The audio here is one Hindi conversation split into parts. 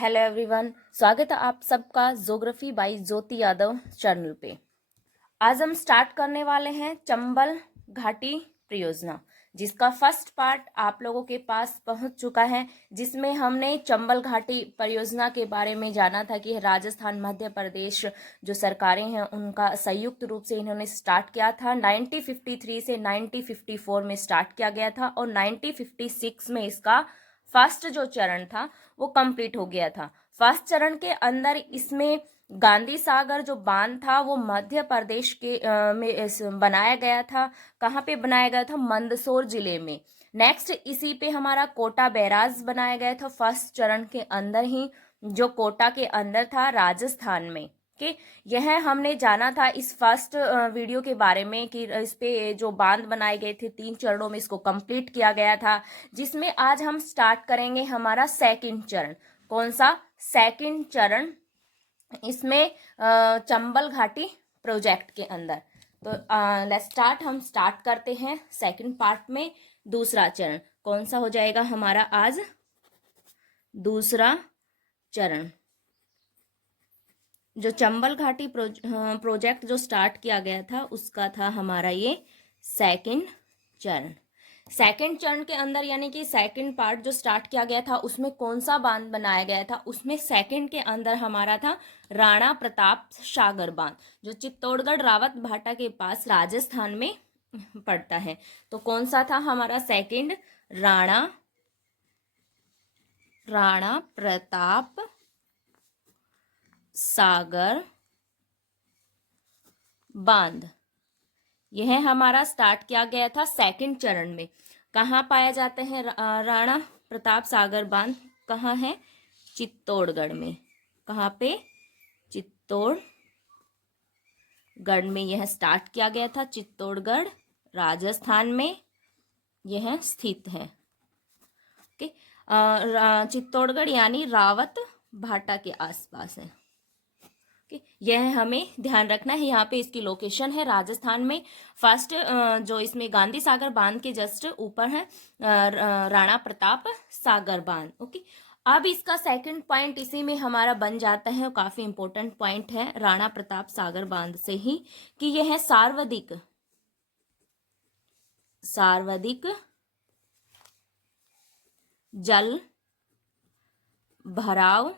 हेलो एवरीवन, स्वागत है आप सबका ज्योग्राफी बाय ज्योति यादव चैनल पे। आज हम स्टार्ट करने वाले हैं चंबल घाटी परियोजना, जिसका फर्स्ट पार्ट आप लोगों के पास पहुंच चुका है, जिसमें हमने चंबल घाटी परियोजना के बारे में जाना था कि राजस्थान मध्य प्रदेश जो सरकारें हैं उनका संयुक्त रूप से इन्होंने स्टार्ट किया था। 1953 से 1954 में स्टार्ट किया गया था और 1956 में इसका फर्स्ट जो चरण था वो कंप्लीट हो गया था। फर्स्ट चरण के अंदर इसमें गांधी सागर जो बांध था वो मध्य प्रदेश के में बनाया गया था। कहाँ पे बनाया गया था? मंदसौर जिले में। नेक्स्ट इसी पे हमारा कोटा बैराज बनाया गया था फर्स्ट चरण के अंदर ही, जो कोटा के अंदर था राजस्थान में। कि यह हमने जाना था इस फर्स्ट वीडियो के बारे में कि इस पे जो बांध बनाए गए थे 3 चरणों में इसको कंप्लीट किया गया था, जिसमें आज हम स्टार्ट करेंगे हमारा सेकंड चरण। कौन सा? सेकंड चरण इसमें चंबल घाटी प्रोजेक्ट के अंदर। तो लेट्स स्टार्ट, हम स्टार्ट करते हैं सेकंड पार्ट में। दूसरा चरण कौन सा हो जाएगा हमारा आज? दूसरा चरण जो चंबल घाटी प्रोजेक्ट जो स्टार्ट किया गया था उसका था हमारा ये सेकंड चरण। सेकंड चरण के अंदर यानी कि सेकंड पार्ट जो स्टार्ट किया गया था उसमें कौन सा बांध बनाया गया था? उसमें सेकंड के अंदर हमारा था राणा प्रताप सागर बांध, जो चित्तौड़गढ़ रावत भाटा के पास राजस्थान में पड़ता है। तो कौन सा था हमारा सेकंड? राणा प्रताप सागर बांध। यह हमारा स्टार्ट किया गया था सेकंड चरण में। कहाँ पाया जाते हैं राणा प्रताप सागर बांध? कहाँ है? चित्तौड़गढ़ में। कहाँ पे? चित्तौड़गढ़ में यह स्टार्ट किया गया था। चित्तौड़गढ़ राजस्थान में यह स्थित है। ओके, चित्तौड़गढ़ यानी रावत भाटा के आसपास है। यह हमें ध्यान रखना है। यहाँ पे इसकी लोकेशन है राजस्थान में। फर्स्ट जो इसमें गांधी सागर बांध के जस्ट ऊपर है राणा प्रताप सागर बांध। ओके, अब इसका सेकंड पॉइंट इसी में हमारा बन जाता है, काफी इंपॉर्टेंट पॉइंट है राणा प्रताप सागर बांध से ही, कि यह सर्वाधिक जल भराव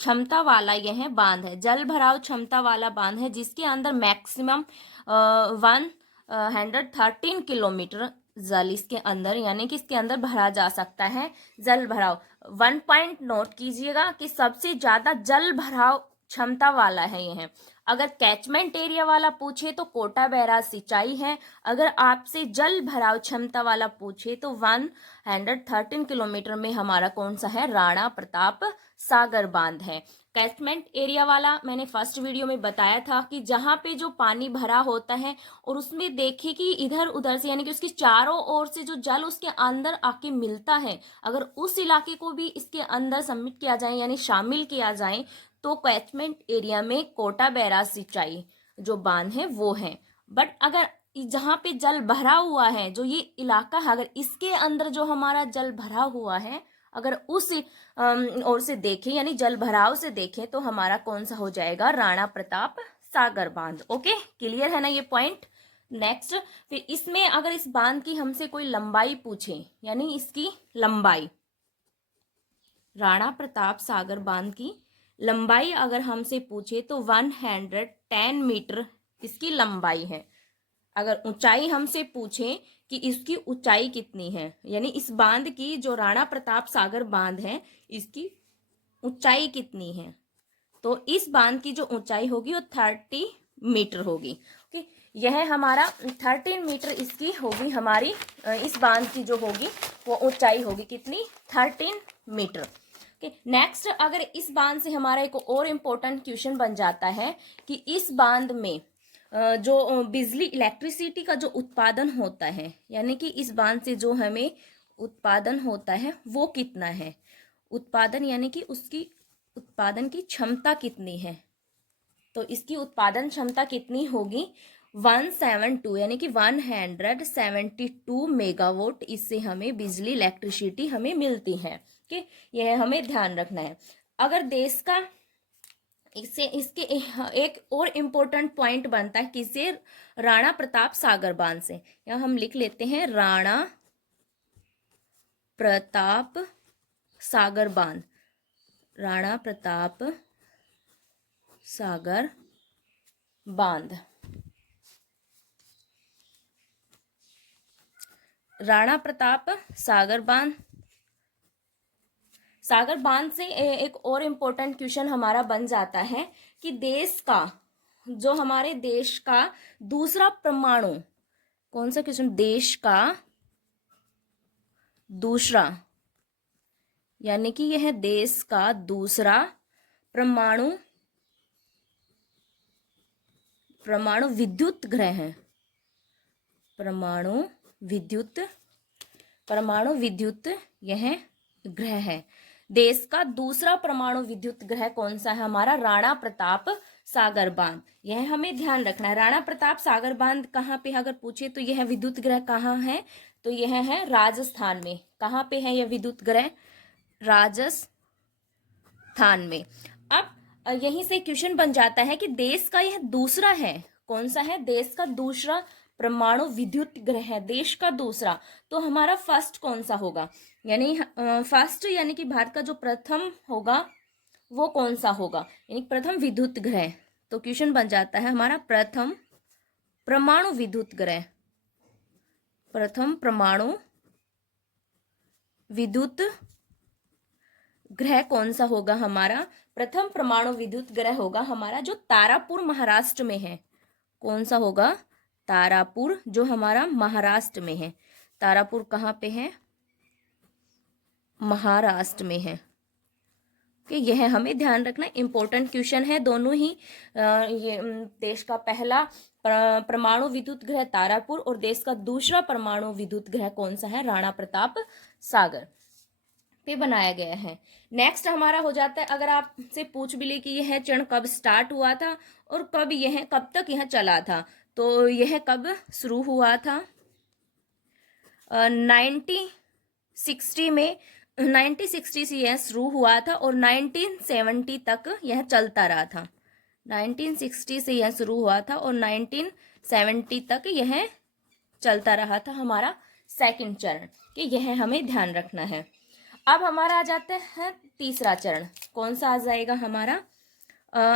क्षमता वाला यह बांध है। जल भराव क्षमता वाला बांध है, जिसके अंदर मैक्सिमम 113 किलोमीटर जल इसके अंदर यानी कि इसके अंदर भरा जा सकता है। जल भराव 1 पॉइंट नोट कीजिएगा कि सबसे ज्यादा जल भराव क्षमता वाला है यह। अगर कैचमेंट एरिया वाला पूछे तो कोटा बैराज सिंचाई है। अगर आपसे जल भराव क्षमता वाला पूछे तो 113 किलोमीटर में हमारा कौन सा है? राणा प्रताप सागर बांध है। कैचमेंट एरिया वाला मैंने फर्स्ट वीडियो में बताया था कि जहां पे जो पानी भरा होता है और उसमें देखिए कि इधर उधर से यानी कि उसकी चारों ओर से जो जल उसके अंदर आके मिलता है, अगर उस इलाके को भी इसके अंदर सबमिट किया जाए यानी शामिल किया जाए तो कैचमेंट एरिया में कोटा बैराज सिंचाई जो बांध है वो है। बट अगर जहां पे जल भरा हुआ है, जो ये इलाका है, अगर इसके अंदर जो हमारा जल भरा हुआ है, अगर उस ओर से देखें यानी जल भराव से देखें तो हमारा कौन सा हो जाएगा? राणा प्रताप सागर बांध। ओके, क्लियर है ना ये पॉइंट? नेक्स्ट, फिर इसमें अगर इस बांध की हमसे कोई लंबाई पूछे यानी इसकी लंबाई, राणा प्रताप सागर बांध की लंबाई अगर हमसे पूछे तो 110 मीटर इसकी लंबाई है। अगर ऊंचाई हमसे पूछे कि इसकी ऊंचाई कितनी है, यानी इस बांध की जो राणा प्रताप सागर बांध है इसकी ऊंचाई कितनी है, तो इस बांध की जो ऊंचाई होगी वो 30 मीटर होगी। ओके, यह हमारा 13 मीटर इसकी होगी, हमारी इस बांध की जो होगी वो ऊंचाई होगी कितनी? 13 मीटर। ओके, नेक्स्ट, अगर इस बांध से हमारा एक और इम्पोर्टेंट क्वेश्चन बन जाता है कि इस बांध में जो बिजली इलेक्ट्रिसिटी का जो उत्पादन होता है यानी कि इस बांध से जो हमें उत्पादन होता है वो कितना है? उत्पादन यानी कि उसकी उत्पादन की क्षमता कितनी है? तो इसकी उत्पादन क्षमता कितनी होगी 172 यानी कि 172 मेगावाट इससे हमें बिजली इलेक्ट्रिसिटी हमें मिलती है। कि यह हमें ध्यान रखना है। अगर देश का इससे इसके एक और इम्पोर्टेंट पॉइंट बनता है किससे, राणा प्रताप सागर बांध से। यहाँ हम लिख लेते हैं राणा प्रताप सागर बांध, राणा प्रताप सागर बांध, राणा प्रताप सागर बांध। सागर बांध से एक और इम्पोर्टेंट क्वेश्चन हमारा बन जाता है कि देश का, जो हमारे देश का दूसरा परमाणु, कौन सा क्वेश्चन, देश का दूसरा, यानी कि यह देश का दूसरा परमाणु विद्युत ग्रह है, परमाणु विद्युत यह ग्रह है। देश का दूसरा परमाणु विद्युत ग्रह कौन सा है, हमारा राणा प्रताप सागर बांध। यह हमें ध्यान रखना है। राणा प्रताप सागर बांध कहाँ पे, अगर पूछे तो यह विद्युत ग्रह कहाँ है, तो यह है राजस्थान में। कहाँ पे है यह विद्युत ग्रह, राजस्थान में। अब यहीं से क्वेश्चन बन जाता है कि देश का यह दूसरा है, कौन सा है, देश का दूसरा परमाणु विद्युत ग्रह है, देश का दूसरा। तो हमारा फर्स्ट कौन सा होगा, यानी फर्स्ट यानी कि भारत का जो प्रथम होगा वो कौन सा होगा, यानी प्रथम विद्युत ग्रह। तो क्वेश्चन बन जाता है हमारा प्रथम परमाणु विद्युत ग्रह, प्रथम परमाणु विद्युत ग्रह कौन सा होगा हमारा, प्रथम परमाणु विद्युत ग्रह होगा हमारा जो तारापुर महाराष्ट्र में है। कौन सा होगा, तारापुर, जो हमारा महाराष्ट्र में है। तारापुर कहाँ पे है, महाराष्ट्र में है। कि यह हमें ध्यान रखना, इंपॉर्टेंट क्वेश्चन है दोनों ही। ये देश का पहला परमाणु विद्युत ग्रह तारापुर और देश का दूसरा परमाणु विद्युत ग्रह कौन सा है, राणा प्रताप सागर पे बनाया गया है। नेक्स्ट हमारा हो जाता है, अगर आपसे पूछ भी ले कि यह चरण कब स्टार्ट हुआ था और कब तक यह चला था, तो यह कब शुरू हुआ था, 1960 में, 1960 से यह शुरू हुआ था और 1970 तक यह चलता रहा था। 1960 से यह शुरू हुआ था और 1970 तक यह चलता रहा था हमारा सेकंड चरण। कि यह हमें ध्यान रखना है। अब हमारा आ जाता है तीसरा चरण। कौन सा आ जाएगा हमारा,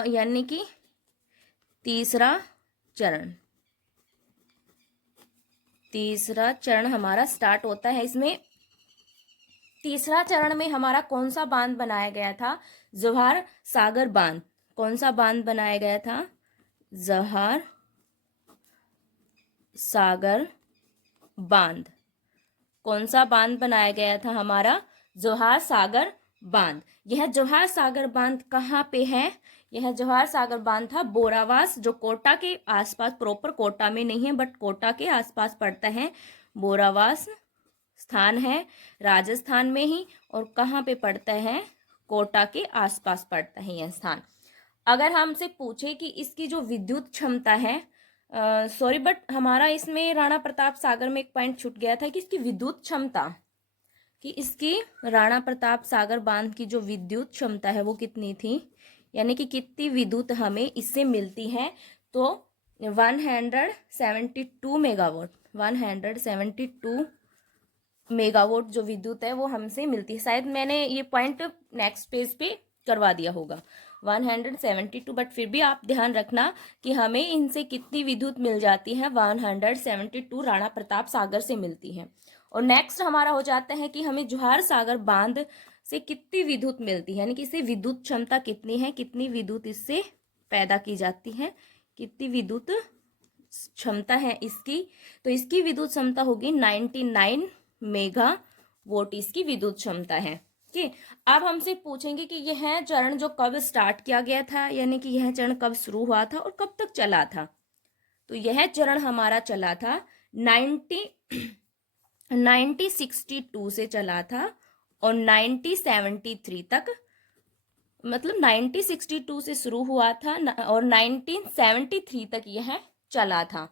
यानी कि तीसरा चरण हमारा स्टार्ट होता है। इसमें तीसरा चरण में हमारा कौन सा बांध बनाया गया था, जवाहर सागर बांध। कौन सा बांध बनाया गया था, जवाहर सागर बांध। कौन सा बांध बनाया गया था हमारा, जवाहर सागर बांध। यह जवाहर सागर बांध कहाँ पे है, यह जवाहर सागर बांध था बोरावास, जो कोटा के आसपास, प्रॉपर कोटा में नहीं है बट कोटा के आसपास पड़ता है। बोरावास स्थान है राजस्थान में ही, और कहाँ पे पड़ता है, कोटा के आसपास पड़ता है यह स्थान। अगर हमसे पूछे कि इसकी जो विद्युत क्षमता है, सॉरी बट हमारा इसमें राणा प्रताप सागर में एक पॉइंट छूट गया था कि इसकी विद्युत क्षमता, कि इसकी राणा प्रताप सागर बांध की जो विद्युत क्षमता है वो कितनी थी, यानी कि कितनी विद्युत हमें इससे मिलती है, तो 172 मेगावाट, 172 मेगावाट जो विद्युत है वो हमसे मिलती है। शायद मैंने ये पॉइंट नेक्स्ट पेज पे करवा दिया होगा 172, बट फिर भी आप ध्यान रखना कि हमें इनसे कितनी विद्युत मिल जाती है, 172 राणा प्रताप सागर से मिलती है। और नेक्स्ट हमारा हो जाता है कि हमें जवाहर सागर बांध से कितनी विद्युत मिलती है, यानी कि इससे विद्युत क्षमता कितनी है, कितनी विद्युत इससे पैदा की जाती है, कितनी विद्युत क्षमता है इसकी, तो इसकी विद्युत क्षमता होगी 99 मेगावाट इसकी विद्युत क्षमता है। ठीक, अब हमसे पूछेंगे कि यह चरण जो कब स्टार्ट किया गया था, यानी कि यह चरण कब शुरू हुआ था और कब तक चला था, तो यह चरण हमारा चला था 1962 से चला था और 1973 तक, मतलब 1962 से शुरू हुआ था और 1973 तक यह चला था।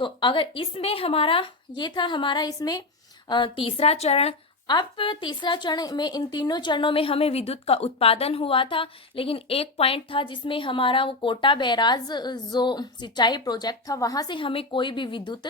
तो अगर इसमें हमारा ये था हमारा इसमें तीसरा चरण। अब तीसरा चरण में इन तीनों चरणों में हमें विद्युत का उत्पादन हुआ था, लेकिन एक पॉइंट था जिसमें हमारा वो कोटा बैराज जो सिंचाई प्रोजेक्ट था वहां से हमें कोई भी विद्युत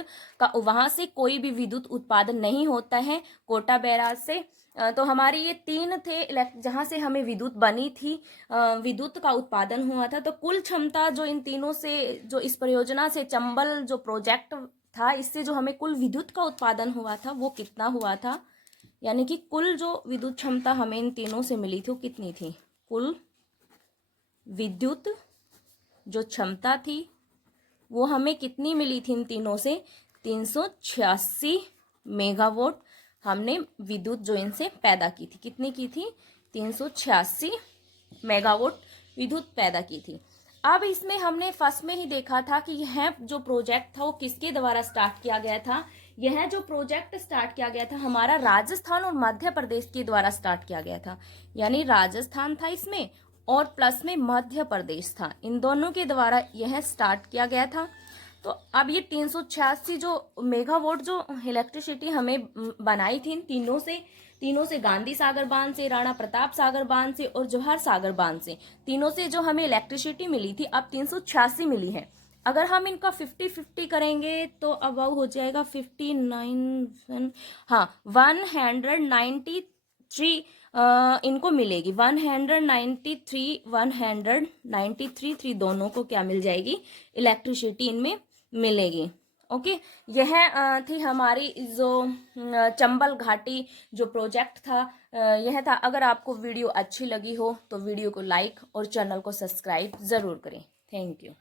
उत्पादन नहीं होता है कोटा बैराज से। तो हमारे ये तीन थे जहां से हमें विद्युत बनी थी, विद्युत का उत्पादन हुआ था। तो कुल क्षमता जो इन तीनों से, जो इस परियोजना से चंबल जो प्रोजेक्ट था, इससे जो हमें कुल विद्युत का उत्पादन हुआ था वो कितना हुआ था, यानी कि कुल जो विद्युत क्षमता हमें इन तीनों से मिली थी वो कितनी थी। कुल विद्युत जो क्षमता थी वो हमें कितनी मिली थी इन तीनों से, 386 मेगावाट हमने विद्युत जो इनसे पैदा की थी। कितनी की थी, 386 मेगावाट विद्युत पैदा की थी। अब इसमें हमने फर्स्ट में ही देखा था कि यह जो प्रोजेक्ट था वो किसके द्वारा स्टार्ट किया गया था। यह जो प्रोजेक्ट स्टार्ट किया गया था हमारा राजस्थान और मध्य प्रदेश के द्वारा स्टार्ट किया गया था, यानी राजस्थान था इसमें और प्लस में मध्य प्रदेश था, इन दोनों के द्वारा यह स्टार्ट किया गया था। तो अब ये 386 जो मेगावाट जो इलेक्ट्रिसिटी हमें बनाई थी इन तीनों से गांधी सागर बांध से, राणा प्रताप सागर बांध से और जवाहर सागर बांध से, तीनों से जो हमें इलेक्ट्रिसिटी मिली थी अब 386 मिली है। अगर हम इनका 50-50 करेंगे तो अब हो जाएगा 59, हाँ 193 इनको मिलेगी, 193 दोनों को क्या मिल जाएगी, इलेक्ट्रिसिटी इनमें मिलेगी। ओके, यह थी हमारी जो चंबल घाटी जो प्रोजेक्ट था यह था। अगर आपको वीडियो अच्छी लगी हो तो वीडियो को लाइक और चैनल को सब्सक्राइब ज़रूर करें। Thank you.